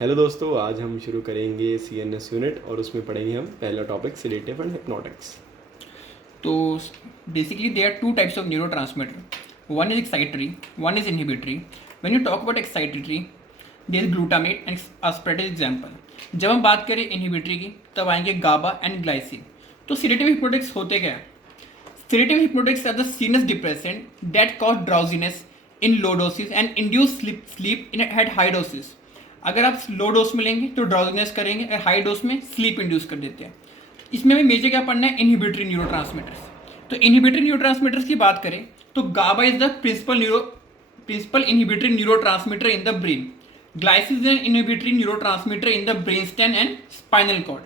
Hello दोस्तों, आज हम शुरू करेंगे CNS यूनिट और उसमें पढ़ेंगे हम पहला टॉपिक सिलेटिव एंड हिप्नोटिक्स। तो basically there are two types of neurotransmitter. One is excitatory, one is inhibitory. When you talk about excitatory, there is glutamate and aspartate example. जब हम बात करें इनहिबिटरी की तब आएंगे गाबा एंड ग्लाइसिन. तो सिलेटिव हिप्नोटिक्स होते क्या है? Sedative hypnotics are the CNS depressant that cause drowsiness in low doses and induce sleep in at high doses. अगर आप लो डोज में लेंगे तो ड्राउजीनेस करेंगे और हाई डोज में स्लीप इंड्यूस कर देते हैं. इसमें भी मेजर क्या पढ़ना है? Inhibitory neurotransmitters. तो इनहिबिटरी न्यूरोट्रांसमीटर्स की बात करें तो GABA is the principal inhibitory neurotransmitter in the brain. Glycine is an inhibitory neurotransmitter in the brain stem and spinal cord.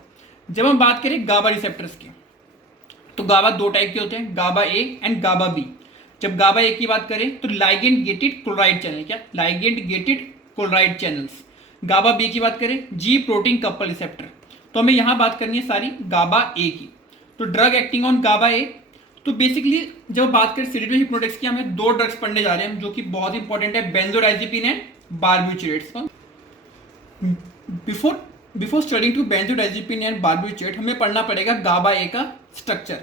जब हम बात करें गाबा रिसेप्टर्स की तो गाबा दो टाइप के होते हैं, गाबा ए एंड गाबा बी. जब गाबा ए की बात करें तो लाइगेंड गेटेड क्लोराइड चैनल, क्या ligand gated chloride channels. GABA B की बात करें जी प्रोटीन कपल रिसेप्टर. तो हमें यहाँ बात करनी है सारी गाबा ए की. तो ड्रग एक्टिंग ऑन गाबा ए. तो बेसिकली जब बात करें सिलेटिव हिप्नोटिक्स की, हमें दो ड्रग्स पढ़ने जा रहे हैं जो कि बहुत इंपॉर्टेंट है, benzodiazepine and barbiturates. Before studying to benzodiazepine and barbiturate हमें पढ़ना पड़ेगा गाबा ए का स्ट्रक्चर.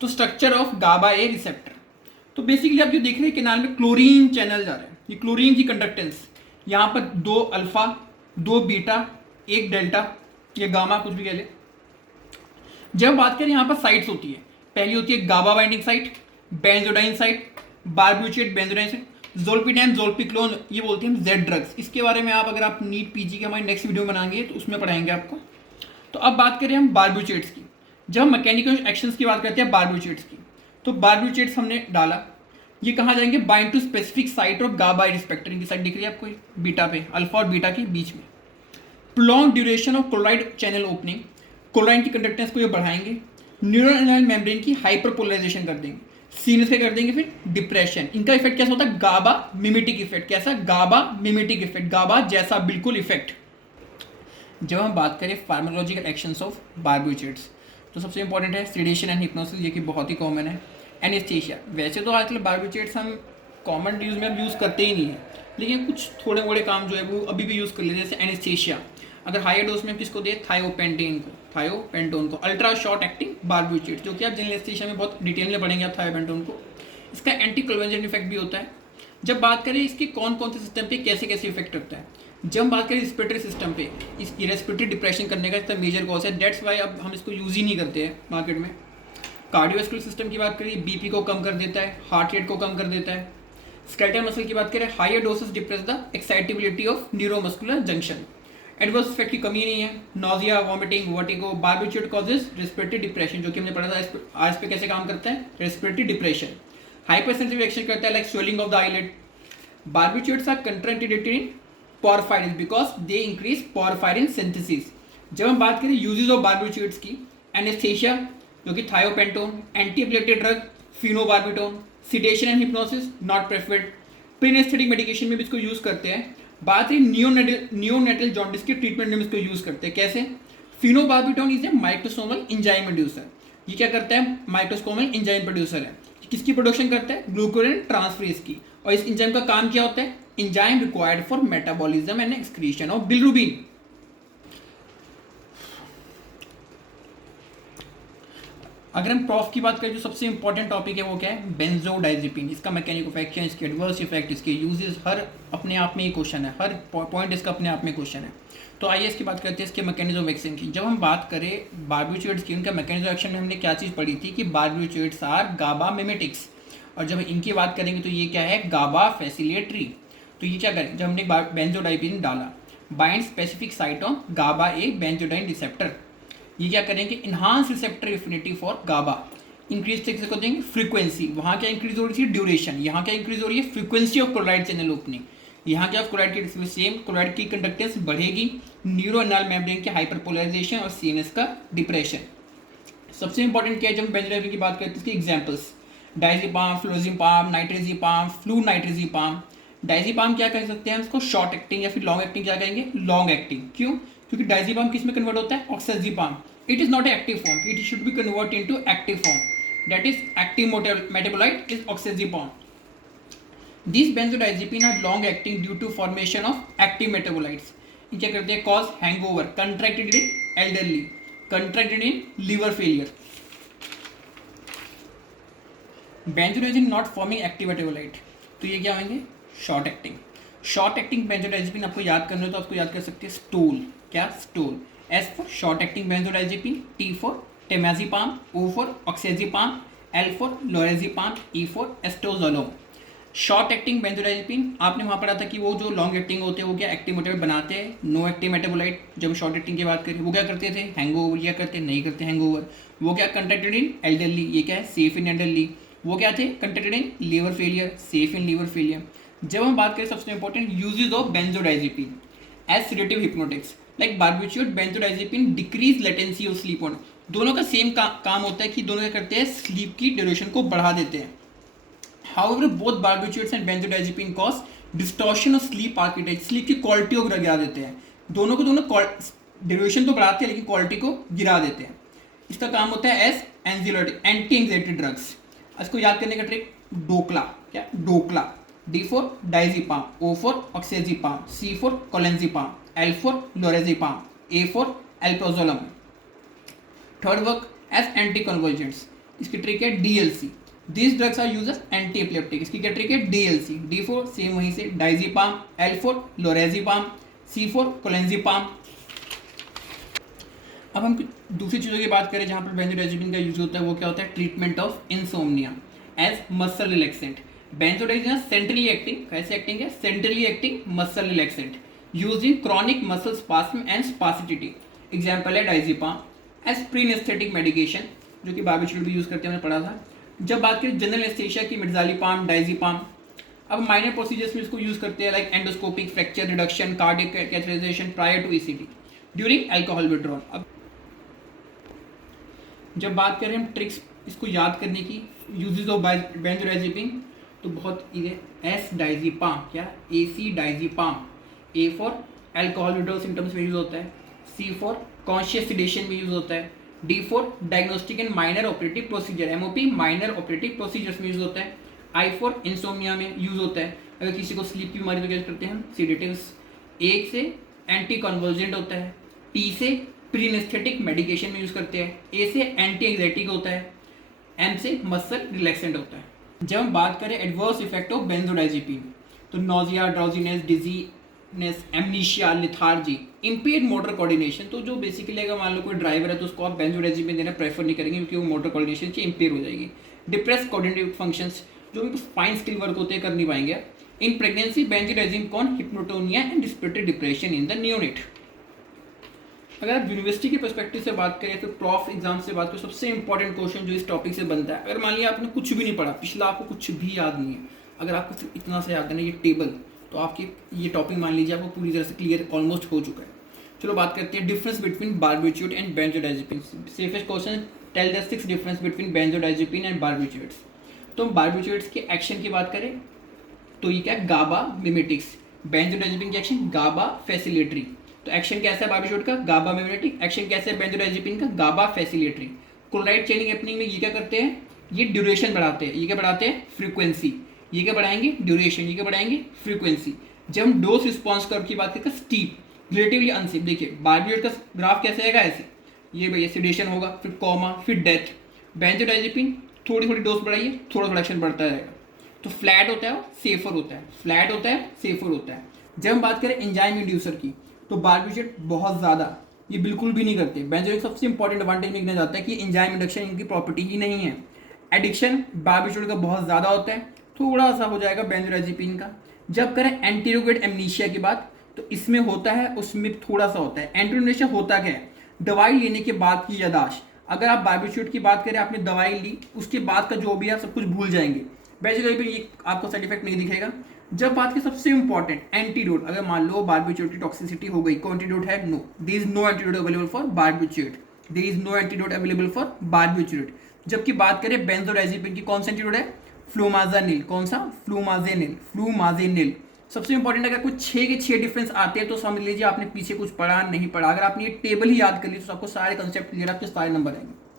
तो structure of GABA A receptor. तो बेसिकली आप जो देख रहे हैं किनारे में क्लोरीन चैनल जा रहे हैं, ये क्लोरीन की कंडक्टेंस यहाँ पर दो अल्फा, दो बीटा, एक डेल्टा, ये गामा कुछ भी कह ले. जब बात करें यहाँ पर साइट्स होती है, पहली होती है GABA binding site, benzodiazepine site, barbiturate benzodiazepine site, zolpidem zopiclone, ये बोलते हैं जेड ड्रग्स. इसके बारे में आप अगर आप नीट पीजी के हमारे नेक्स्ट वीडियो बनाएंगे तो उसमें पढ़ाएंगे आपको. तो अब बात करें हम बार्बिट्रेट्स की. जब हम मैकेनिकल एक्शंस की बात करते हैं बार्बिट्रेट्स की, तो बार्बिट्रेट्स हमने डाला, ये कहाँ जाएंगे? Bind to specific site of GABA receptor. इनकी साइट दिख रही है आपको बीटा पे, अल्फा और बीटा के बीच में. प्लॉन्ग duration of chloride channel opening, chloride की कंडक्टेंस को ये बढ़ाएंगे. न्यूरोनल मेम्ब्रेन की हाइपरपोलराइजेशन कर देंगे. सीनस क्या कर देंगे? फिर डिप्रेशन. इनका इफेक्ट कैसा होता है? गाबा मिमेटिक इफेक्ट. कैसा? गाबा मिमेटिक इफेक्ट, गाबा जैसा बिल्कुल इफेक्ट. जब हम बात करें फार्माकोलॉजिकल एक्शंस ऑफ बार्बिट्रेट्स, तो सबसे इंपॉर्टेंट है सेडेशन एंड हिप्नोसिस, ये कि बहुत ही कॉमन है. एनेस्थीसिया. वैसे तो आजकल बार्बिट्रेट्स हम कॉमन यूज में अब यूज़ करते ही नहीं है, लेकिन कुछ थोड़े मोड़े काम जो है वो अभी भी यूज़ कर लेते हैं, जैसे एनेस्थीसिया. अगर हायर डोज में किसको दे? थायोपेंटोन को. अल्ट्रा शॉर्ट एक्टिंग बार्बिट्रेट, जो कि आप जनरल एनेस्थीसिया में बहुत डिटेल में पढ़ेंगे आप थायोपेंटोन को. इसका एंटी कन्वर्जेंट इफेक्ट भी होता है. जब बात करें इसके कौन कौन से सिस्टम पे कैसे कैसे इफेक्ट रखता है, जब हम बात करें रेस्पिरेटरी सिस्टम पे, इस रेस्पिरेटरी डिप्रेशन करने का इसका मेजर कॉज है. डेट्स वाई अब हम इसको यूज़ ही नहीं करते हैं मार्केट में. कार्डियोवैस्कुलर सिस्टम की बात करें, बीपी को कम कर देता है, हार्ट रेट को कम कर देता है. स्केलेटल मसल की बात करें, higher doses depress the excitability of neuromuscular junction. Adverse effect की कमी नहीं है. Nausea, vomiting, vertigo. Barbiturate causes respiratory depression, जो कि हमने पढ़ा था आज पे कैसे काम करता है, रेस्पिरेटरी डिप्रेशन. हाइपरसेंसिटिव रिएक्शन करता है, like swelling of the eyelid. Barbiturates are contraindicated in porphyrin because they increase porphyrin synthesis. जब हम बात करें यूजेज ऑफ बार्बिट्रेट्स की, एनेस्थीसिया जो कि thiopentone, antiepileptic drug phenobarbitone, sedation and hypnosis not preferred. Preanaesthetic medication में भी इसको यूज करते हैं. बात है नियोनेटल जॉन्डिस के ट्रीटमेंट में इसको यूज करते हैं. कैसे? Phenobarbitone is a microsomal enzyme inducer. ये क्या करता है? माइक्रोसोमल एंजाइम प्रोड्यूसर है. किसकी प्रोडक्शन करता है? ग्लूकोरिन ट्रांसफरेज की. और इस एंजाइम का काम क्या होता है? Enzyme required for metabolism and excretion of bilirubin. अगर हम प्रॉफ की बात करें, जो सबसे इंपॉर्टेंट टॉपिक है वो क्या है? बेंजोडाइजेपिन. इसका मैकेनिक ऑफ एक्शन, इसके एडवर्स इफेक्ट, इसके यूजेस, हर अपने आप में ही क्वेश्चन है, हर पॉइंट इसका अपने आप में क्वेश्चन है. तो आइए इसकी बात करते हैं इसके मैकेनिज्म ऑफ एक्शन की. जब हम बात करें बार्बिट्रेट्स की, उनका मैकेनिज्म ऑफ एक्शन में हमने क्या चीज़ पढ़ी थी कि बार्बिट्रेट्स आर गाबा मिमेटिक्स. और जब इनकी बात करेंगे तो ये क्या है? गाबा फैसिलेटरी. तो ये क्या करें? जब हमने बेंजोडाइजिपिन डाला, bind specific site on GABA A benzodiazepine receptor. ये क्या करेंगे? Enhance receptor affinity for GABA. Increase से को देंगे फ्रीक्वेंसी. वहाँ क्या इंक्रीज हो रही है? ड्यूरेशन. यहाँ क्या इंक्रीज हो रही है? Frequency of chloride channel opening. यहाँ क्या क्लोराइड की सेम क्लोराइड की कंडक्टेंस बढ़ेगी. न्यूरोनल मेम्ब्रेन के हाइपरपोलराइजेशन और सीएनएस का डिप्रेशन. सबसे इंपॉर्टेंट क्या है? जब बेंजोडाइजिपिन की बात करते हैं इसके एग्जाम्पल्स, डायजेपाम, फ्लोजिपाम, नाइट्रेजिपाम, फ्लूनाइट्रेजिपाम. डायजेपाम क्या कह सकते हैं इसको? शॉर्ट एक्टिंग या फिर लॉन्ग एक्टिंग. क्या कहेंगे? Long acting. क्यों? क्योंकि डायजेपाम किस में कन्वर्ट होता है? Oxazepam. It is not active form, it should be convert into active form. That is active metabolite is oxazepam. These benzodiazepines are long acting due to formation of active metabolites. ये क्या करते हैं, cause hangover, contracted in elderly, contracted in liver failure. Benzodiazepine not forming active metabolite, तो ये क्या होंगे, short acting. Short acting benzodiazepine आपको याद करना है तो आपको याद कर सकते हैं स्टोल, क्या, stole. S for short acting benzodiazepine, T for temazepam, O for oxazepam, L for lorazepam, E for estazolam. Short acting benzodiazepine आपने वहाँ पढ़ा था कि वो जो लॉन्ग एक्टिंग होते हैं वो क्या एक्टिव मेटाबोलाइट बनाते हैं, नो एक्टिव मेटाबोलाइट। जब शॉर्ट एक्टिंग की बात करें वो क्या करते थे, हैंगओवर, क्या करते, नहीं करते हैंगओवर। वो क्या, कंट्रैक्टेड इन एल्डरली, ये क्या है, सेफ इन एल्डरली। वो क्या थे, contracted in liver failure, safe in liver failure. जब हम बात करें सबसे important uses of benzodiazepine as sedative hypnotics like barbiturate, benzodiazepine decrease latency of sleep on. दोनों का सेम काम होता है कि दोनों क्या करते हैं, स्लीप की ड्यूरेशन को बढ़ा देते हैं। However both barbiturates and benzodiazepine cause distortion of sleep architecture, sleep की क्वालिटी को गिरा देते हैं। दोनों ड्यूरेशन तो बढ़ाते हैं लेकिन क्वालिटी को गिरा देते हैं। इसका काम होता है as anxiolytic, anti anxiety drugs. इसको याद करने का ट्रिक, डोकला, क्या, Dhokla. D for diazepam, O for oxazepam, C for clonazepam, L for lorazepam, A for alprazolam. Third work as anti convulsants, इसकी ट्रिक है DLC. This drugs are used as anti epileptic, इसकी क्या trick है, DLC. D for same वहीं से diazepam, L for lorazepam, C for clonazepam. अब हम दूसरी चीज़ों की बात करें जहाँ पर बेंजोडाइजिपिन का यूज होता है, वो क्या होता है, treatment of insomnia as muscle relaxant. Benzodiazepine centrally acting, कैसे एक्टिंग है, centrally acting muscle relaxant use in chronic muscle spasm and spasticity. Example है diazepam as pre anesthetic medication, जो कि बार्बिट्यूट भी यूज करते हैं, हमने पढ़ा था। जब बात करें जनरल एनेस्थीसिया की, मिडाज़ोलिपाम, डाइजीपाम। अब माइनर प्रोसीजर्स में इसको यूज करते हैं like endoscopic fracture reduction, cardiac catheterization prior to ECT, during alcohol withdrawal. अब जब बात करें हम ट्रिक्स इसको याद करने की, यूजेस ऑफ बेंजोडाइजिपिन, तो बहुत इजी है। एस डाइजीपाम, क्या, A C diazepam, A for alcohol withdrawal symptoms में यूज होता है, सी फॉर कॉन्शियस सिडेशन में यूज होता है, D for diagnostic and minor operative procedure, MOP minor operative procedures में यूज होता है, आई फॉर इंसोमिया में यूज होता है। अगर किसी को स्लीप की बीमारी तो क्या करते हैं हम, सीडेटिव्स। ए से एंटी कन्वर्जेंट होता है, टी से प्री एनेस्थेटिक मेडिकेशन में यूज करते हैं, ए से एंटी एंग्जाइटी होता है, एम से मसल रिलैक्सेंट होता है। जब हम बात करें एडवर्स इफेक्ट ऑफ बेंजोडाइजिपिन, तो nausea, drowsiness, dizziness, amnesia, lethargy, impaired motor coordination. तो जो बेसिकली अगर मान लो कोई ड्राइवर है तो उसको आप बेंजोडाइजिपिन देना प्रेफर नहीं करेंगे क्योंकि वो मोटर कोऑर्डिनेशन से इम्पेयर हो जाएगी। डिप्रेस कोऑर्डिनेटिव फंक्शंस, जो भी फाइन स्किल वर्क होते हैं कर नहीं पाएंगे। In pregnancy benzodiazepine cause hypotonia and respiratory depression in the neonate. अगर आप यूनिवर्सिटी के पर्सपेक्टिव से बात करें तो प्रॉफ एग्जाम से बात करें, सबसे इंपॉर्टेंट क्वेश्चन जो इस टॉपिक से बनता है, अगर मान लिया आपने कुछ भी नहीं पढ़ा, पिछला आपको कुछ भी याद नहीं है, अगर आपको सिर्फ इतना से याद है ना ये टेबल, तो आपकी ये टॉपिक मान लीजिए आपको पूरी तरह से क्लियर ऑलमोस्ट हो चुका है। चलो बात करते हैं difference between barbiturate and benzodiazepine. Safest question, tell the 6 difference between benzodiazepine and barbiturates. तो हम बार्बिट्यूट्स के एक्शन की बात करें तो ये क्या, गाबा मिमेटिक्स। बेंजोडाइजिपिन की एक्शन गाबा फैसिलेटरी। तो एक्शन कैसा है बार्बिट्यूट का, गाबा मिमेटिक। एक्शन कैसा है बेंजोडाइजिपिन का, गाबा फैसिलेटरी। क्लोराइड चेनिंग हैपनिंग में ये क्या करते हैं, ये ड्यूरेशन बढ़ाते हैं। ये क्या बढ़ाते हैं, फ्रीक्वेंसी। ये क्या बढ़ाएंगे, ड्यूरेशन। ये क्या बढ़ाएंगे, फ्रीक्वेंसी। जब हम डोज रिस्पॉन्स कर्व की बात करें, स्टीप, रिलेटिवली अनस्टीप। देखिए बार्बिट्यूट का ग्राफ कैसे आएगा, ऐसे, ये भैया सिडेशन होगा, फिर कॉमा, फिर डेथ। बेंजोडाइजिपिन थोड़ी थोड़ी डोज बढ़ाइए, थोड़ा थोड़ा एक्शन बढ़ता रहेगा। तो फ्लैट होता है, सेफर होता है, फ्लैट होता है, सेफर होता है। जब हम बात करें एंजाइम इंड्यूसर की, तो बार्बिट्यूट बहुत ज़्यादा ये बिल्कुल भी नहीं करते। बेंजोडाइजिपिन सबसे इंपॉर्टेंट एडवांटेज में गिना जाता है कि एंजाइम इंडक्शन इनकी प्रॉपर्टी ही नहीं है। एडिक्शन बार्बिट्यूट का बहुत ज़्यादा होता है, थोड़ा सा हो जाएगा बेंजोडाइजिपिन का। जब करें एंटीरोगेट एमनीशिया की बात, तो इसमें होता है, उसमें थोड़ा सा होता है। एंटीरोगेट होता क्या है, दवाई लेने के बाद की यादाश्त। अगर आप बार्बिट्यूट की बात करें, आपने दवाई ली, उसके बाद का जो भी है सब कुछ भूल जाएंगे। बेंजोडाइजिपिन ये आपको साइड इफेक्ट नहीं दिखेगा। जब बात की सबसे इंपॉर्टेंट एंटीडोट, अगर मान लो बार्बिट्यूट की टॉक्सिसिटी हो गई, कोई एंटीडोट है, no, there is no antidote available for barbiturate. There is no antidote available for barbiturate. जबकि बात करें बेंजोडाइजिपिन की, कौन सा एंटीडोट है, फ्लूमाजानिल। कौन सा, फ्लूमाजेनिल, फ्लूमाजेनिल। सबसे इंपॉर्टेंट, अगर कुछ 6 के 6 डिफरेंस आते हैं तो समझ लीजिए आपने पीछे कुछ पढ़ा नहीं पढ़ा। अगर आपने ये टेबल ही याद कर ली तो आपको सारे कंसेप्ट क्लियर, आपके सारे नंबर आएंगे।